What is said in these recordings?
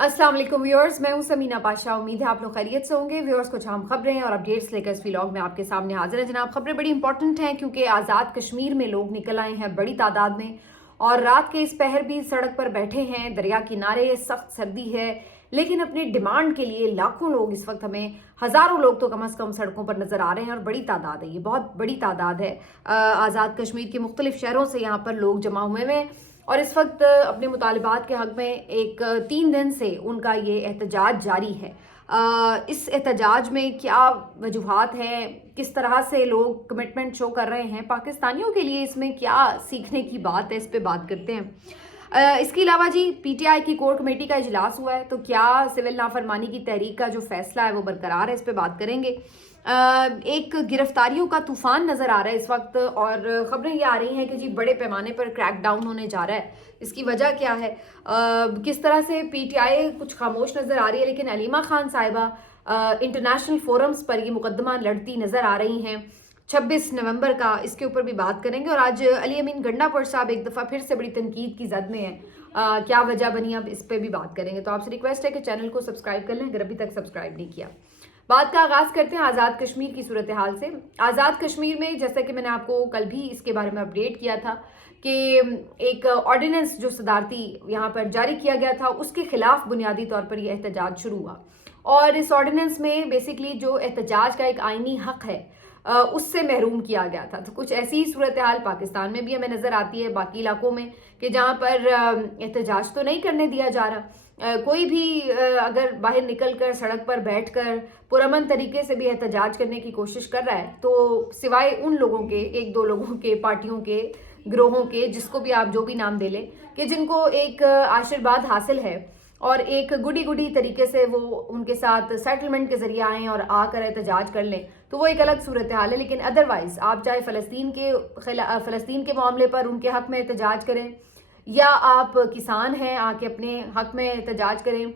अस्सलाम वालेकुम व्यूअर्स, मैं हूं समीना पाशा। उम्मीद है आप लोग खैरियत से होंगे। व्यूअर्स, कुछ अहम खबरें और अपडेट्स लेकर इस व्लॉग में आपके सामने हाजिर है जनाब। खबरें बड़ी इंपॉर्टेंट हैं क्योंकि आज़ाद कश्मीर में लोग निकल आए हैं बड़ी तादाद में और रात के इस पहर भी सड़क पर बैठे हैं। दरिया किनारे सख्त सर्दी है, लेकिन अपनी डिमांड के लिए लाखों लोग इस वक्त, हमें हज़ारों लोग तो कम अज़ कम सड़कों पर नज़र आ रहे हैं और बड़ी तादाद है, ये बहुत बड़ी तादाद है। आज़ाद कश्मीर के मुख्तलिफ शहरों से यहाँ पर लोग जमा हुए हैं और इस वक्त अपने मुतालिबात के हक में एक 3 दिन से उनका ये एहतजाज जारी है। इस एहतजाज में क्या वजूहात हैं, किस तरह से लोग कमिटमेंट शो कर रहे हैं, पाकिस्तानियों के लिए इसमें क्या सीखने की बात है, इस पे बात करते हैं। इसके अलावा जी, पीटीआई की कोर कमेटी का इजलास हुआ है, तो क्या सिविल नाफरमानी की तहरीक का जो फैसला है वो बरकरार है, इस पे बात करेंगे। एक गिरफ्तारियों का तूफान नजर आ रहा है इस वक्त और खबरें ये आ रही हैं कि जी बड़े पैमाने पर क्रैक डाउन होने जा रहा है। इसकी वजह क्या है, किस तरह से पीटीआई कुछ खामोश नजर आ रही है, लेकिन अलीमा खान साहिबा इंटरनेशनल फोरम्स पर ये मुकदमा लड़ती नजर आ रही हैं 26 नवंबर का। इसके ऊपर भी बात करेंगे। और आज अली अमीन गंडापुर साहब एक दफ़ा फिर से बड़ी तनकीद की जद में है, क्या वजह बनी, अब इस पर भी बात करेंगे। तो आपसे रिक्वेस्ट है कि चैनल को सब्सक्राइब कर लें अगर अभी तक सब्सक्राइब नहीं किया। बात का आगाज करते हैं आज़ाद कश्मीर की सूरत हाल से। आज़ाद कश्मीर में, जैसा कि मैंने आपको कल भी इसके बारे में अपडेट किया था कि एक ऑर्डिनेंस जो सदारती यहाँ पर जारी किया गया था, उसके खिलाफ बुनियादी तौर पर यह एहतजाज शुरू हुआ। और इस ऑर्डिनेंस में बेसिकली जो एहतजाज का एक आईनी हक है उससे महरूम किया गया था। तो कुछ ऐसी ही सूरत हाल पाकिस्तान में भी हमें नज़र आती है, बाकी इलाकों में, कि जहाँ पर एहतजाज तो नहीं करने दिया जा रहा। कोई भी अगर बाहर निकल कर सड़क पर बैठ कर पुरअमन तरीके से भी एहतजाज करने की कोशिश कर रहा है, तो सिवाय उन लोगों के, एक दो लोगों के, पार्टियों के, गिरोहों के, जिसको भी आप जो भी नाम दे लें, कि जिनको एक आशीर्वाद हासिल है और एक गुडी गुडी तरीके से वो उनके साथ सेटलमेंट के जरिए आएँ और आकर एहतजाज कर लें, तो वो एक अलग सूरत हाल है। लेकिन अदरवाइज आप चाहे फ़लस्तीन के मामले पर उनके हक में एहतजाज करें, या आप किसान हैं आके अपने हक में एहतजाज करें,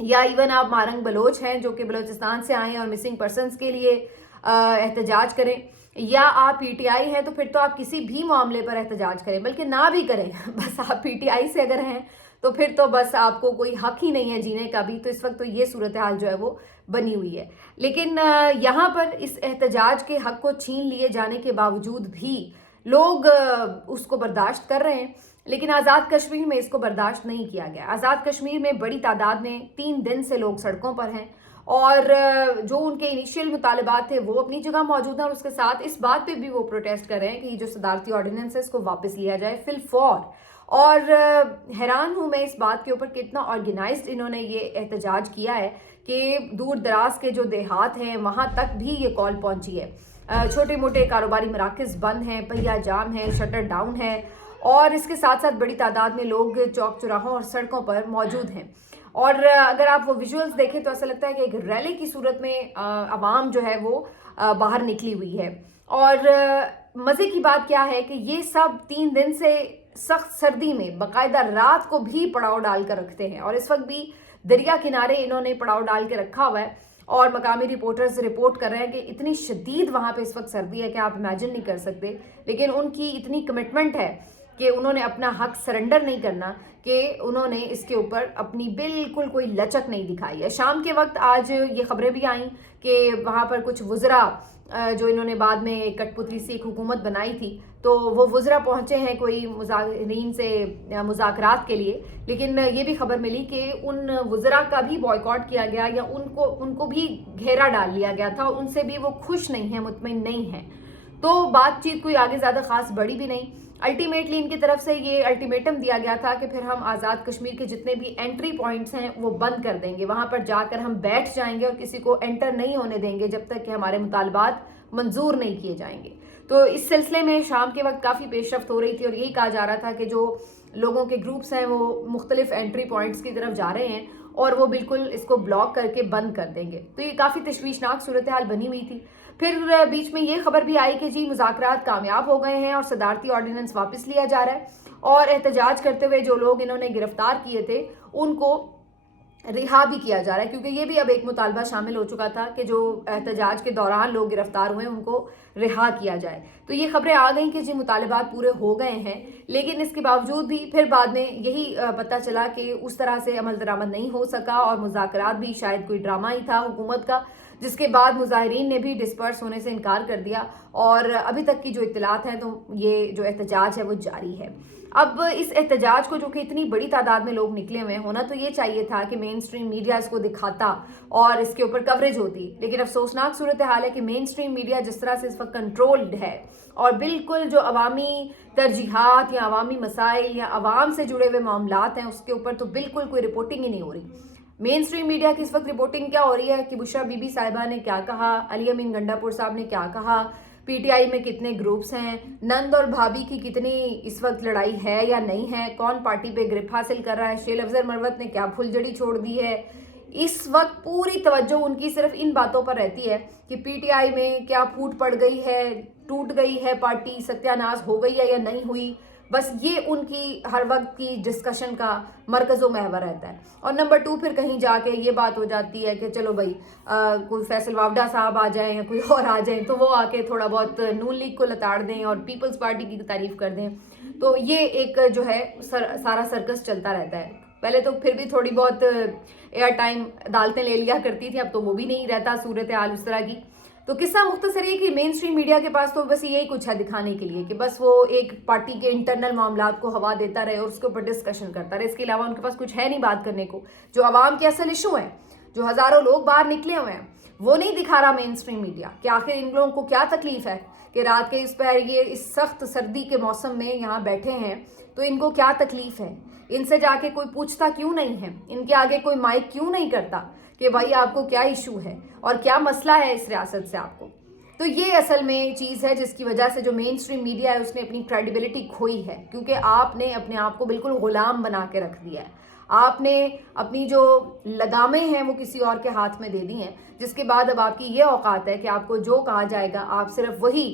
या इवन आप मारंग बलोच हैं जो कि बलोचिस्तान से आए हैं और मिसिंग पर्सनस के लिए एहतजाज करें, या आप पीटीआई हैं, तो फिर तो आप किसी भी मामले पर एहतजाज करें, बल्कि ना भी करें बस आप पीटीआई से अगर हैं तो फिर तो बस आपको कोई हक ही नहीं है जीने का भी। तो इस वक्त तो ये सूरत हाल जो है वो बनी हुई है। लेकिन यहाँ पर इस एहतजाज के हक को छीन लिए जाने के बावजूद भी लोग उसको बर्दाश्त कर रहे हैं, लेकिन आज़ाद कश्मीर में इसको बर्दाश्त नहीं किया गया। आज़ाद कश्मीर में बड़ी तादाद में 3 दिन से लोग सड़कों पर हैं और जो उनके इनिशियल मुतालबात थे वो अपनी जगह मौजूद हैं, और उसके साथ इस बात पे भी वो प्रोटेस्ट कर रहे हैं कि ये जो सदारती ऑर्डिनेंस है इसको वापस लिया जाए फिल फौर। और हैरान हूँ मैं इस बात के ऊपर कितना ऑर्गेनाइज्ड इन्होंने ये एहतजाज किया है कि दूर दराज के जो देहात हैं वहाँ तक भी ये कॉल पहुँची है। छोटे मोटे कारोबारी मराकज़ बंद हैं, पहिया जाम है, शटर डाउन है, और इसके साथ साथ बड़ी तादाद में लोग चौक चौराहों और सड़कों पर मौजूद हैं। और अगर आप वो विजुअल्स देखें तो ऐसा लगता है कि एक रैली की सूरत में आवाम जो है वो बाहर निकली हुई है। और मज़े की बात क्या है कि ये सब 3 दिन से सख्त सर्दी में बाकायदा रात को भी पड़ाव डाल कर रखते हैं, और इस वक्त भी दरिया किनारे इन्होंने पड़ाव डाल के रखा हुआ है। और मकामी रिपोर्टर्स रिपोर्ट कर रहे हैं कि इतनी शदीद वहाँ पे इस वक्त सर्दी है कि आप इमेजिन नहीं कर सकते, लेकिन उनकी इतनी कमिटमेंट है कि उन्होंने अपना हक सरेंडर नहीं करना, कि उन्होंने इसके ऊपर अपनी बिल्कुल कोई लचक नहीं दिखाई है। शाम के वक्त आज ये खबरें भी आईं कि वहाँ पर कुछ वुज़रा जो इन्होंने बाद में कठपुतली से एक हुकूमत बनाई थी, तो वो वुज़रा पहुँचे हैं कोई मुज़ाहिरीन से मुज़ाकरात के लिए, लेकिन ये भी खबर मिली कि उन वुज़रा का भी बॉयकॉट किया गया, या उनको भी घेरा डाल लिया गया था, उनसे भी वो खुश नहीं है, मुतमईन नहीं है। तो बातचीत कोई आगे ज़्यादा खास बढ़ी भी नहीं। अल्टीमेटली इनकी तरफ से ये अल्टीमेटम दिया गया था कि फिर हम आज़ाद कश्मीर के जितने भी एंट्री पॉइंट्स हैं वो बंद कर देंगे, वहाँ पर जाकर हम बैठ जाएंगे और किसी को एंटर नहीं होने देंगे जब तक कि हमारे मुतालबात मंजूर नहीं किए जाएंगे। तो इस सिलसिले में शाम के वक्त काफ़ी पेशरफ्त हो रही थी और यही कहा जा रहा था कि जो लोगों के ग्रुप्स हैं वो मुख्तलिफ एंट्री पॉइंट्स की तरफ जा रहे हैं और वो बिल्कुल इसको ब्लॉक करके बंद कर देंगे। तो ये काफ़ी तशवीशनाक सूरत हाल बनी हुई थी। फिर बीच में ये खबर भी आई कि जी मुज़ाकरात कामयाब हो गए हैं और सदारती ऑर्डिनेंस वापस लिया जा रहा है, और एहतजाज करते हुए जो लोग इन्होंने गिरफ्तार किए थे उनको रिहा भी किया जा रहा है, क्योंकि ये भी अब एक मुतालबा शामिल हो चुका था कि जो एहतजाज के दौरान लोग गिरफ्तार हुए उनको रिहा किया जाए। तो ये खबरें आ गई कि जी मुतालबात पूरे हो गए हैं, लेकिन इसके बावजूद भी फिर बाद में यही पता चला कि उस तरह से अमल दरामद नहीं हो सका और मुज़ाकरात भी शायद कोई ड्रामा ही था हुकूमत का, जिसके बाद मुजाहिरीन ने भी डिस्पर्स होने से इनकार कर दिया और अभी तक की जो इत्तलात हैं तो ये जो एहतजाज है वो जारी है। अब इस एहतजाज को, जो कि इतनी बड़ी तादाद में लोग निकले हुए, होना तो ये चाहिए था कि मेन स्ट्रीम मीडिया इसको दिखाता और इसके ऊपर कवरेज होती, लेकिन अफसोसनाक सूरत हाल है कि मेन स्ट्रीम मीडिया जिस तरह से इस वक्त कंट्रोल्ड है और बिल्कुल जो अवामी तरजीहात या अवामी मसाइल या अवाम से जुड़े हुए मामलात हैं उसके ऊपर तो बिल्कुल कोई रिपोर्टिंग ही नहीं हो रही। मेन स्ट्रीम मीडिया की इस वक्त रिपोर्टिंग क्या हो रही है कि बुशरा बीबी साहिबा ने क्या कहा, अली अमीन गंडापुर साहब ने क्या कहा, पीटीआई में कितने ग्रुप्स हैं, नंद और भाभी की कितनी इस वक्त लड़ाई है या नहीं है, कौन पार्टी पे ग्रिप हासिल कर रहा है, शेल अफजल मरवत ने क्या फुलझड़ी छोड़ दी है। इस वक्त पूरी तवज्जो उनकी सिर्फ इन बातों पर रहती है कि पीटीआई में क्या फूट पड़ गई है, टूट गई है पार्टी, सत्यानाश हो गई है या नहीं हुई। बस ये उनकी हर वक्त की डिस्कशन का मरकज़ो महवर रहता है। और नंबर 2 फिर कहीं जाके ये बात हो जाती है कि चलो भाई कोई फैसल वावडा साहब आ जाएं या कोई और आ जाएं तो वो आके थोड़ा बहुत नून लीग को लताड़ दें और पीपल्स पार्टी की तारीफ कर दें। तो ये एक जो है सारा सर्कस चलता रहता है। पहले तो फिर भी थोड़ी बहुत एयर टाइम अदालतें ले लिया करती थी, अब तो वो भी नहीं रहता सूरत हाल उस तरह की। तो किस्सा मुख्तसर है कि मेन स्ट्रीम मीडिया के पास तो बस यही कुछ है दिखाने के लिए कि बस वो एक पार्टी के इंटरनल मामलात को हवा देता रहे और उसके ऊपर डिस्कशन करता रहे। इसके अलावा उनके पास कुछ है नहीं बात करने को। जो आवाम के असल इशू हैं, जो हज़ारों लोग बाहर निकले हुए हैं, वो नहीं दिखा रहा मेन स्ट्रीम मीडिया कि आखिर इन लोगों को क्या तकलीफ है कि रात के इस पर ये इस सख्त सर्दी के मौसम में यहाँ बैठे हैं, तो इनको क्या तकलीफ है। इनसे जाके कोई पूछता क्यों नहीं है, इनके आगे कोई माइक क्यों नहीं करता कि भाई आपको क्या इशू है और क्या मसला है इस रियासत से आपको। तो ये असल में चीज़ है जिसकी वजह से जो मेन स्ट्रीम मीडिया है उसने अपनी क्रेडिबिलिटी खोई है, क्योंकि आपने अपने आप को बिल्कुल गुलाम बना के रख दिया है। आपने अपनी जो लगामें हैं वो किसी और के हाथ में दे दी हैं, जिसके बाद अब आपकी ये औकात है कि आपको जो कहा जाएगा आप सिर्फ वही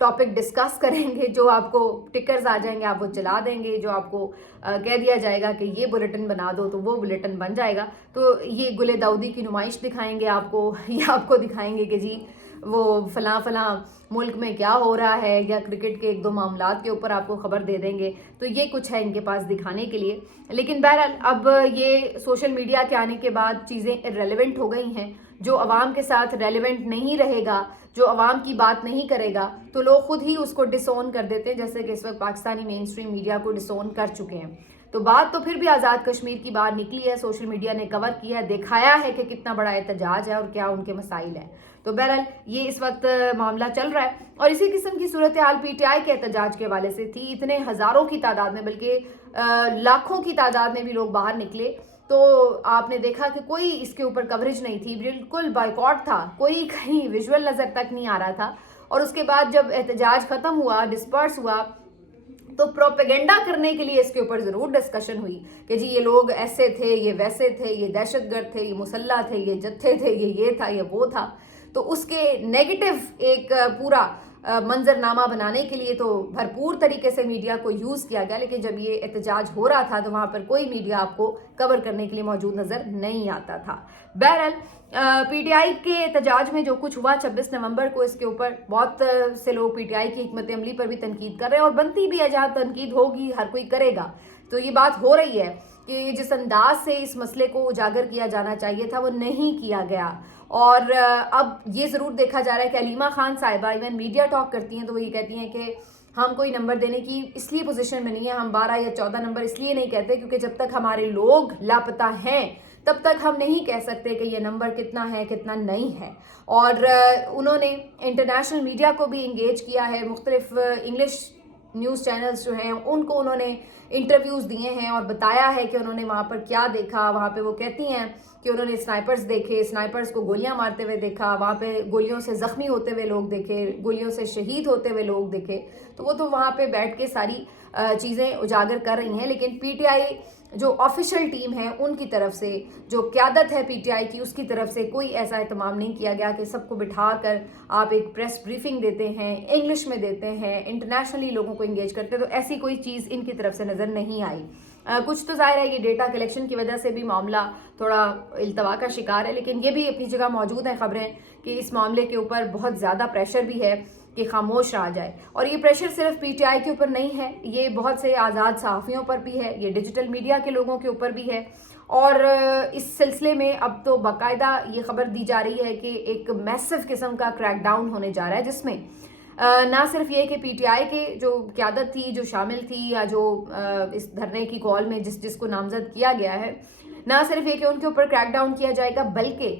टॉपिक डिस्कस करेंगे, जो आपको टिकर्स आ जाएंगे आप वो चला देंगे, जो आपको कह दिया जाएगा कि ये बुलेटिन बना दो तो वो बुलेटिन बन जाएगा। तो ये गुले दाऊदी की नुमाइश दिखाएंगे आपको, या आपको दिखाएंगे कि जी वो फलां मुल्क में क्या हो रहा है, या क्रिकेट के 1-2 मामलात के ऊपर आपको खबर दे देंगे। तो ये कुछ है इनके पास दिखाने के लिए। लेकिन बहरहाल अब ये सोशल मीडिया के आने के बाद चीज़ें इररेलेवेंट हो गई हैं। जो आवाम के साथ रेलेवेंट नहीं रहेगा, जो आवाम की बात नहीं करेगा, तो लोग खुद ही उसको डिसोन कर देते हैं, जैसे कि इस वक्त पाकिस्तानी मेन स्ट्रीम मीडिया को डिसोन कर चुके हैं। तो बात तो फिर भी आज़ाद कश्मीर की बाहर निकली है, सोशल मीडिया ने कवर किया है, दिखाया है कि कितना बड़ा एहतजाज है और क्या उनके मसाइल हैं। तो बहरहाल ये इस वक्त मामला चल रहा है और इसी किस्म की सूरत हाल पीटीआई के एहतजाज के हवाले से थी। इतने हज़ारों की तादाद में, बल्कि लाखों की तादाद में भी लोग बाहर निकले, तो आपने देखा कि कोई इसके ऊपर कवरेज नहीं थी, बिल्कुल बायकॉट था, कोई कहीं विजुअल नज़र तक नहीं आ रहा था। और उसके बाद जब एहतजाज ख़त्म हुआ, डिस्पर्स हुआ, तो प्रोपेगेंडा करने के लिए इसके ऊपर ज़रूर डिस्कशन हुई कि जी ये लोग ऐसे थे, ये वैसे थे, ये दहशतगर्द थे, ये मुसल्ला थे, ये जत्थे थे, ये था, ये वो था। तो उसके नेगेटिव एक पूरा मंजरनामा बनाने के लिए तो भरपूर तरीके से मीडिया को यूज़ किया गया। लेकिन जब ये एहतजाज हो रहा था तो वहाँ पर कोई मीडिया आपको कवर करने के लिए मौजूद नज़र नहीं आता था। बहरहाल पीटीआई के एहतजाज में जो कुछ हुआ 26 नवंबर को, इसके ऊपर बहुत से लोग पीटीआई की हिकमत अमली पर भी तनकीद कर रहे हैं, और बनती भी है, जहाँ तनकीद होगी हर कोई करेगा। तो ये बात हो रही है कि जिस अंदाज से इस मसले को उजागर किया जाना चाहिए था वो नहीं किया गया। और अब ये ज़रूर देखा जा रहा है कि अलीमा खान साहिबा इवन मीडिया टॉक करती हैं तो वो ये कहती हैं कि हम कोई नंबर देने की इसलिए पोजीशन में नहीं है, हम 12 या 14 नंबर इसलिए नहीं कहते क्योंकि जब तक हमारे लोग लापता हैं तब तक हम नहीं कह सकते कि ये नंबर कितना है कितना नहीं है। और उन्होंने इंटरनेशनल मीडिया को भी इंगेज किया है, मुख्तलिफ इंग्लिश न्यूज़ चैनल्स जो हैं उनको उन्होंने इंटरव्यूज़ दिए हैं और बताया है कि उन्होंने वहाँ पर क्या देखा। वहाँ पे वो कहती हैं कि उन्होंने स्नाइपर्स देखे, स्नाइपर्स को गोलियां मारते हुए देखा, वहाँ पे गोलियों से ज़ख्मी होते हुए लोग देखे, गोलियों से शहीद होते हुए लोग देखे। तो वो तो वहाँ पे बैठ के सारी चीज़ें उजागर कर रही हैं। लेकिन पीटीआई जो ऑफिशियल टीम है उनकी तरफ से, जो क़यादत है पीटीआई की, उसकी तरफ से कोई ऐसा एहतमाम नहीं किया गया कि सबको बिठा कर आप एक प्रेस ब्रीफिंग देते हैं, इंग्लिश में देते हैं, इंटरनेशनली लोगों को इंगेज करते हैं। तो ऐसी कोई चीज़ इनकी तरफ से नज़र नहीं आई। कुछ तो ज़ाहिर है ये डेटा कलेक्शन की वजह से भी मामला थोड़ा इल्तवा का शिकार है, लेकिन ये भी अपनी जगह मौजूद हैं खबरें कि इस मामले के ऊपर बहुत ज़्यादा प्रेशर भी है कि खामोश रहा जाए। और ये प्रेशर सिर्फ पीटीआई के ऊपर नहीं है, ये बहुत से आज़ाद सहाफ़ियों पर भी है, ये डिजिटल मीडिया के लोगों के ऊपर भी है। और इस सिलसिले में अब तो बाकायदा ये खबर दी जा रही है कि एक मैसिव किस्म का क्रैकडाउन होने जा रहा है, जिसमें ना सिर्फ ये कि पीटीआई के जो क़यादत थी, जो शामिल थी, या जो इस धरने की कॉल में जिसको नामजद किया गया है, ना सिर्फ ये कि उनके ऊपर क्रैकडाउन किया जाएगा, बल्कि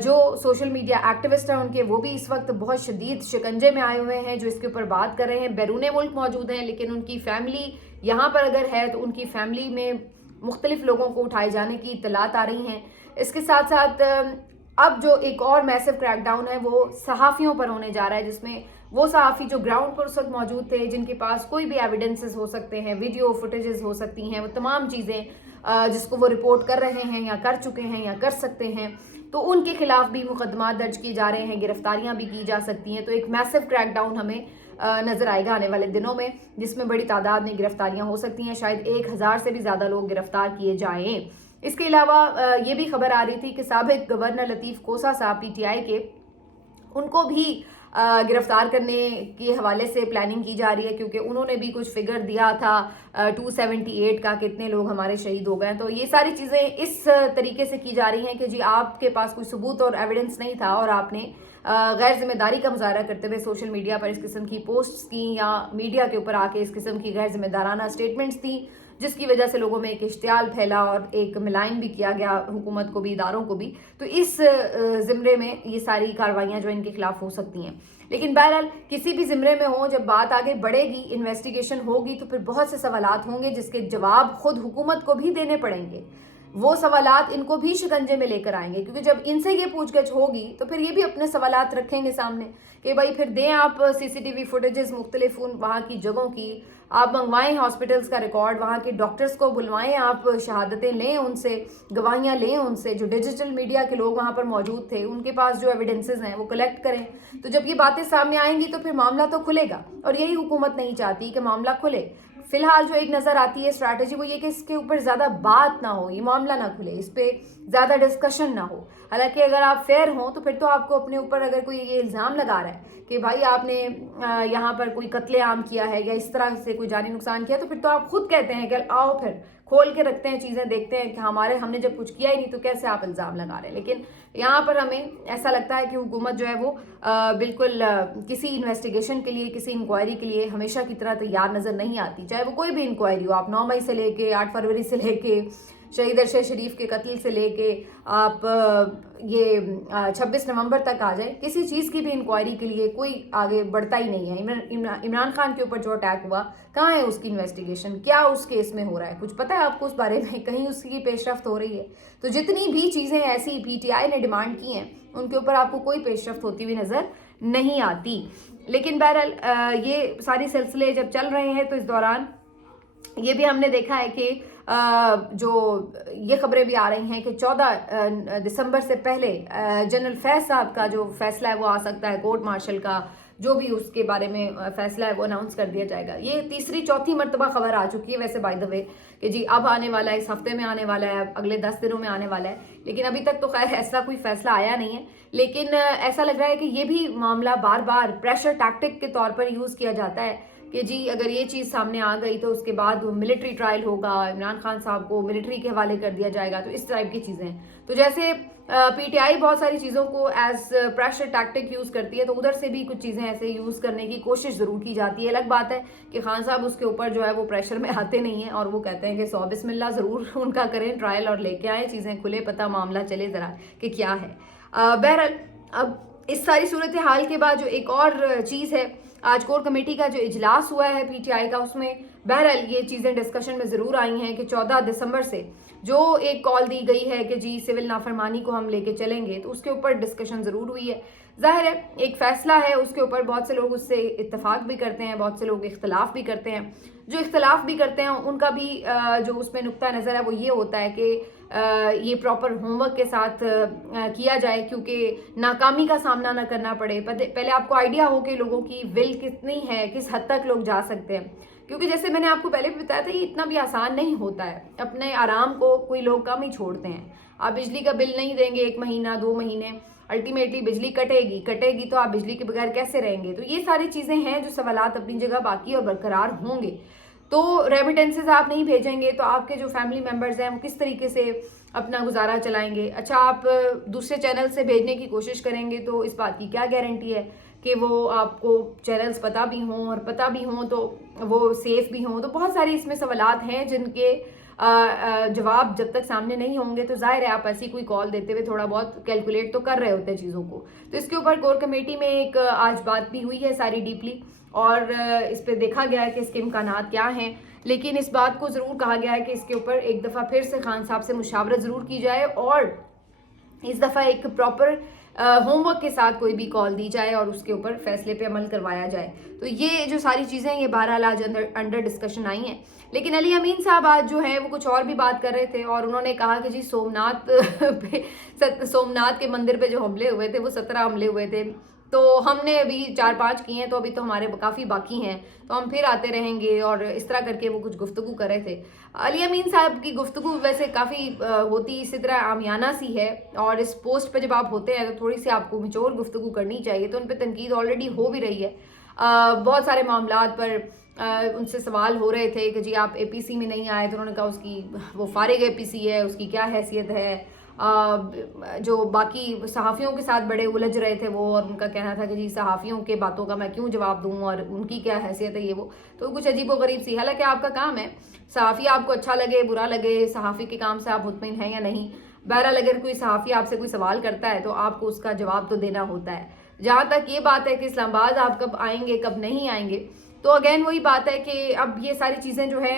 जो सोशल मीडिया एक्टिविस्ट हैं उनके, वो भी इस वक्त बहुत शदीद शिकंजे में आए हुए हैं, जो इसके ऊपर बात कर रहे हैं। बैरूने मुल्क मौजूद हैं, लेकिन उनकी फैमिली यहाँ पर अगर है तो उनकी फैमिली में मुख्तलिफ लोगों को उठाए जाने की इत्तलात आ रही हैं। इसके साथ साथ अब जो एक और मैसिव क्रैकडाउन है वो सहाफ़ियों पर होने जा रहा है, जिसमें वो सहाफ़ी जो ग्राउंड पर उस वक्त मौजूद थे, जिनके पास कोई भी एविडेंसेस हो सकते हैं, वीडियो फुटेजेस हो सकती हैं, वो तमाम चीज़ें जिसको वो रिपोर्ट कर रहे हैं या कर चुके हैं या कर सकते हैं, तो उनके खिलाफ भी मुकदमा दर्ज किए जा रहे हैं, गिरफ्तारियां भी की जा सकती हैं। तो एक मैसिव क्रैकडाउन हमें नज़र आएगा आने वाले दिनों में, जिसमें बड़ी तादाद में गिरफ्तारियां हो सकती हैं, शायद 1000 से भी ज़्यादा लोग गिरफ्तार किए जाएं। इसके अलावा ये भी खबर आ रही थी कि साबिक गवर्नर लतीफ़ कोसा साहब पीटीआई के, उनको भी गिरफ्तार करने के हवाले से प्लानिंग की जा रही है, क्योंकि उन्होंने भी कुछ फिगर दिया था 278 का, कितने लोग हमारे शहीद हो गए। तो ये सारी चीज़ें इस तरीके से की जा रही हैं कि जी आपके पास कोई सबूत और एविडेंस नहीं था और आपने गैर जिम्मेदारी का मुजाहरा करते हुए सोशल मीडिया पर इस किस्म की पोस्ट्स की या मीडिया के ऊपर आके इस किस्म की गैर जिम्मेदाराना स्टेटमेंट्स दी, जिसकी वजह से लोगों में एक इश्तियाल फैला और एक मिलाइन भी किया गया हुकूमत को भी, इदारों को भी। तो इस ज़िम्रे में ये सारी कार्रवाइयाँ जो इनके खिलाफ हो सकती हैं। लेकिन बहरहाल किसी भी ज़िम्रे में हो, जब बात आगे बढ़ेगी, इन्वेस्टिगेशन होगी, तो फिर बहुत से सवालात होंगे जिसके जवाब खुद हुकूमत को भी देने पड़ेंगे। वो सवालात इनको भी शिकंजे में लेकर आएंगे, क्योंकि जब इनसे ये पूछगछ होगी तो फिर ये भी अपने सवालात रखेंगे सामने कि भाई फिर दें आप सीसीटीवी फुटेजेस मुख्तलिफ वहाँ की जगहों की, आप मंगवाएं हॉस्पिटल्स का रिकॉर्ड, वहाँ के डॉक्टर्स को बुलवाएं, आप शहादतें लें उनसे, गवाहियाँ लें उनसे, जो डिजिटल मीडिया के लोग वहाँ पर मौजूद थे उनके पास जो एविडेंसेस हैं वो कलेक्ट करें। तो जब ये बातें सामने आएंगी तो फिर मामला तो खुलेगा, और यही हुकूमत नहीं चाहती कि मामला खुले। फिलहाल जो एक नज़र आती है स्ट्रैटेजी वो ये कि इसके ऊपर ज़्यादा बात ना हो, ये मामला ना खुले, इस पर ज़्यादा डिस्कशन ना हो। हालांकि अगर आप फेयर हों तो फिर तो आपको अपने ऊपर अगर कोई ये इल्ज़ाम लगा रहा है कि भाई आपने यहाँ पर कोई कत्लेआम किया है या इस तरह से कोई जानी नुकसान किया, तो फिर तो आप खुद कहते हैं कि आओ फिर खोल के रखते हैं चीज़ें, देखते हैं कि हमने जब कुछ किया ही नहीं तो कैसे आप इल्ज़ाम लगा रहे हैं। लेकिन यहाँ पर हमें ऐसा लगता है कि हुकूमत जो है वो बिल्कुल किसी इन्वेस्टिगेशन के लिए, किसी इंक्वायरी के लिए हमेशा की तरह तैयार नज़र नहीं आती, चाहे वो कोई भी इंक्वायरी हो। आप 9 मई से लेके 8 फरवरी से लेके शहीद अरशद शरीफ के कत्ल से लेके आप ये 26 नवंबर तक आ जाए, किसी चीज़ की भी इंक्वायरी के लिए कोई आगे बढ़ता ही नहीं है। इमरान खान के ऊपर जो अटैक हुआ, कहाँ है उसकी इन्वेस्टिगेशन, क्या उस केस में हो रहा है, कुछ पता है आपको उस बारे में, कहीं उसकी पेशरफ्त हो रही है? तो जितनी भी चीज़ें ऐसी पीटीआई ने डिमांड की हैं उनके ऊपर आपको कोई पेशरफ्त होती हुई नज़र नहीं आती। लेकिन बहरहाल ये सारी सिलसिले जब चल रहे हैं तो इस दौरान ये भी हमने देखा है कि जो ये खबरें भी आ रही हैं कि 14 दिसंबर से पहले जनरल फैज़ साहब का जो फैसला है वो आ सकता है, कोर्ट मार्शल का जो भी उसके बारे में फैसला है वो अनाउंस कर दिया जाएगा। ये तीसरी चौथी मरतबा खबर आ चुकी है वैसे बाय द वे कि जी अब आने वाला है, इस हफ्ते में आने वाला है, अगले 10 दिनों में आने वाला है। लेकिन अभी तक तो खैर ऐसा कोई फैसला आया नहीं है। लेकिन ऐसा लग रहा है कि ये भी मामला बार बार प्रेशर टैक्टिक के तौर पर यूज़ किया जाता है कि जी अगर ये चीज़ सामने आ गई तो उसके बाद मिलिट्री ट्रायल होगा, इमरान खान साहब को मिलिट्री के हवाले कर दिया जाएगा, तो इस टाइप की चीज़ें। तो जैसे पीटीआई बहुत सारी चीज़ों को एज प्रेशर टैक्टिक यूज़ करती है, तो उधर से भी कुछ चीज़ें ऐसे यूज़ करने की कोशिश ज़रूर की जाती है। अलग बात है कि खान साहब उसके ऊपर जो है वो प्रेशर में आते नहीं हैं और वो कहते हैं कि 100 बिस्मिल्लाह ज़रूर उनका करें ट्रायल और लेके आए, चीज़ें खुले, पता मामला चले ज़रा कि क्या है। बहरहाल अब इस सारी सूरत हाल के बाद जो एक और चीज़ है, आज कोर कमेटी का जो इजलास हुआ है पीटीआई का, उसमें बहरहाल ये चीज़ें डिस्कशन में ज़रूर आई हैं कि 14 दिसंबर से जो एक कॉल दी गई है कि जी सिविल नाफरमानी को हम लेके चलेंगे, तो उसके ऊपर डिस्कशन ज़रूर हुई है। जाहिर है एक फ़ैसला है, उसके ऊपर बहुत से लोग उससे इत्तेफाक भी करते हैं, बहुत से लोग इख्तलाफ भी करते हैं। जो इख्तलाफ भी करते हैं उनका भी जो उसमें नुक्ता नज़र है वो ये होता है कि ये प्रॉपर होमवर्क के साथ किया जाए, क्योंकि नाकामी का सामना ना करना पड़े। पहले आपको आइडिया हो कि लोगों की विल कितनी है, किस हद तक लोग जा सकते हैं, क्योंकि जैसे मैंने आपको पहले भी बताया था, ये इतना भी आसान नहीं होता है। अपने आराम को कोई लोग कम ही छोड़ते हैं। आप बिजली का बिल नहीं देंगे 1 महीना 2 महीने, अल्टीमेटली बिजली कटेगी तो आप बिजली के बगैर कैसे रहेंगे। तो ये सारी चीज़ें हैं जो सवालात अपनी जगह बाकी और बरकरार होंगे। तो रेमिटेंसेस आप नहीं भेजेंगे तो आपके जो फैमिली मेम्बर्स हैं वो किस तरीके से अपना गुजारा चलाएंगे। अच्छा, आप दूसरे चैनल से भेजने की कोशिश करेंगे तो इस बात की क्या गारंटी है कि वो आपको चैनल्स पता भी हों, और पता भी हों तो वो सेफ़ भी हों। तो बहुत सारी इसमें सवालात हैं जिनके जवाब जब तक सामने नहीं होंगे तो जाहिर है आप ऐसी कोई कॉल देते हुए थोड़ा बहुत कैलकुलेट तो कर रहे होते हैं चीज़ों को। तो इसके ऊपर कोर कमेटी में एक आज बात भी हुई है सारी डीपली, और इस पर देखा गया है कि इसके इम्कानात क्या हैं। लेकिन इस बात को ज़रूर कहा गया है कि इसके ऊपर एक दफ़ा फिर से खान साहब से मुशावरत ज़रूर की जाए, और इस दफ़ा एक प्रॉपर होमवर्क के साथ कोई भी कॉल दी जाए और उसके ऊपर फैसले पे अमल करवाया जाए। तो ये जो सारी चीज़ें ये बहरहाल आज अंडर डिस्कशन आई हैं। लेकिन अली अमीन साहब आज जो है वो कुछ और भी बात कर रहे थे, और उन्होंने कहा कि जी सोमनाथ के मंदिर पे जो हमले हुए थे वो 17 हमले हुए थे, तो हमने अभी 4-5 किए हैं, तो अभी तो हमारे काफ़ी बाकी हैं, तो हम फिर आते रहेंगे, और इस तरह करके वो कुछ गुफ्तगू कर रहे थे। अली अमीन साहब की गुफ्तगू वैसे काफ़ी होती इसी तरह आमियाना सी है, और इस पोस्ट पे जब आप होते हैं तो थोड़ी सी आपको मिचोर गुफ्तगू करनी चाहिए। तो उन पर तनकीद ऑलरेडी हो भी रही है। बहुत सारे मामलात पर उनसे सवाल हो रहे थे कि जी आप APC में नहीं आए, तो उन्होंने कहा उसकी वो फारिग APC है, उसकी क्या हैसियत है। जो बाकी सहाफ़ियों के साथ बड़े उलझ रहे थे वो, और उनका कहना था कि जी सहाफ़ियों के बातों का मैं क्यों जवाब दूं और उनकी क्या हैसियत है ये वो। तो कुछ अजीब व गरीब सी। हालांकि आपका काम है, सहाफ़ी आपको अच्छा लगे बुरा लगे, सहाफ़ी के काम से आप मुतमिन हैं या नहीं, बहरहाल अगर कोई सहाफ़ी आपसे कोई सवाल करता है तो आपको उसका जवाब तो देना होता है। जहाँ तक ये बात है कि इस्लामाबाद आप कब आएंगे कब नहीं आएंगे, तो अगेन वही बात है कि अब ये सारी चीज़ें जो है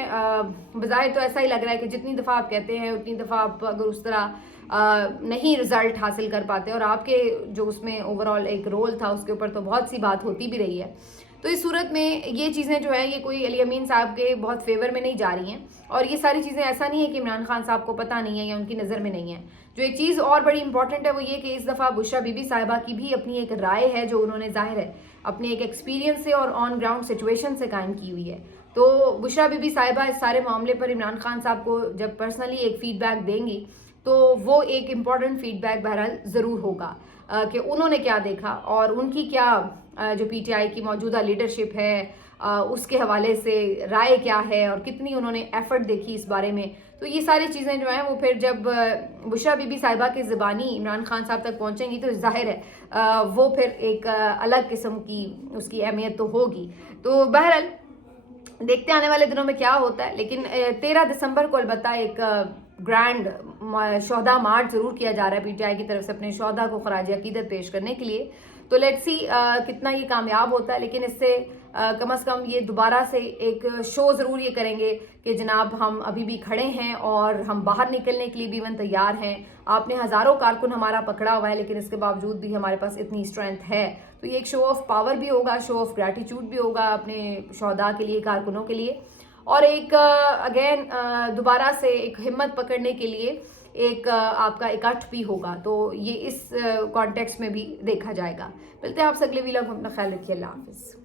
बज़ाहिर तो ऐसा ही लग रहा है कि जितनी दफ़ा आप कहते हैं उतनी दफ़ा आप अगर उस तरह नहीं रिजल्ट हासिल कर पाते, और आपके जो उसमें ओवरऑल एक रोल था उसके ऊपर तो बहुत सी बात होती भी रही है। तो इस सूरत में ये चीज़ें जो है ये कोई अली अमीन साहब के बहुत फेवर में नहीं जा रही हैं, और ये सारी चीज़ें ऐसा नहीं है कि इमरान खान साहब को पता नहीं है या उनकी नज़र में नहीं है। जो एक चीज़ और बड़ी इंपॉर्टेंट है वो ये कि इस दफ़ा बुशरा बीबी साहिबा की भी अपनी एक राय है जो उन्होंने जाहिर है अपने एक एक्सपीरियंस से और ऑन ग्राउंड सिचुएशन से कायम की हुई है। तो बुशरा बीबी साहिबा इस सारे मामले पर इमरान खान साहब को जब पर्सनली एक फ़ीडबैक देंगी तो वो एक इम्पॉर्टेंट फीडबैक बहरहाल ज़रूर होगा कि उन्होंने क्या देखा और उनकी क्या जो PTI की मौजूदा लीडरशिप है उसके हवाले से राय क्या है, और कितनी उन्होंने एफर्ट देखी इस बारे में। तो ये सारी चीज़ें जो हैं वो फिर जब बुशरा बीबी साहिबा की ज़बानी इमरान खान साहब तक पहुँचेंगी तो जाहिर है वो फिर एक अलग किस्म की उसकी अहमियत तो होगी। तो बहरहाल देखते आने वाले दिनों में क्या होता है। लेकिन 13 दिसंबर को अलबत्ता एक ग्रैंड शोहदा मार्च ज़रूर किया जा रहा है PTI की तरफ से अपने शोहदा को खराज अकीदत पेश करने के लिए। तो लेट्स सी कितना ये कामयाब होता है। लेकिन इससे कम से कम ये दोबारा से एक शो ज़रूर ये करेंगे कि जनाब हम अभी भी खड़े हैं और हम बाहर निकलने के लिए भी इवन तैयार हैं। आपने हज़ारों कारकुन हमारा पकड़ा हुआ है लेकिन इसके बावजूद भी हमारे पास इतनी स्ट्रेंथ है। तो ये एक शो ऑफ पावर भी होगा, शो ऑफ ग्रैटिट्यूड भी होगा अपने शोहदा के लिए, कारकुनों के लिए, और एक अगेन दोबारा से एक हिम्मत पकड़ने के लिए एक आपका इकट्ठ भी होगा। तो ये इस कॉन्टेक्स्ट में भी देखा जाएगा। मिलते हैं आपसे अगले वीडियो में, अपना ख्याल रखिए। अल्लाह हाफिज़।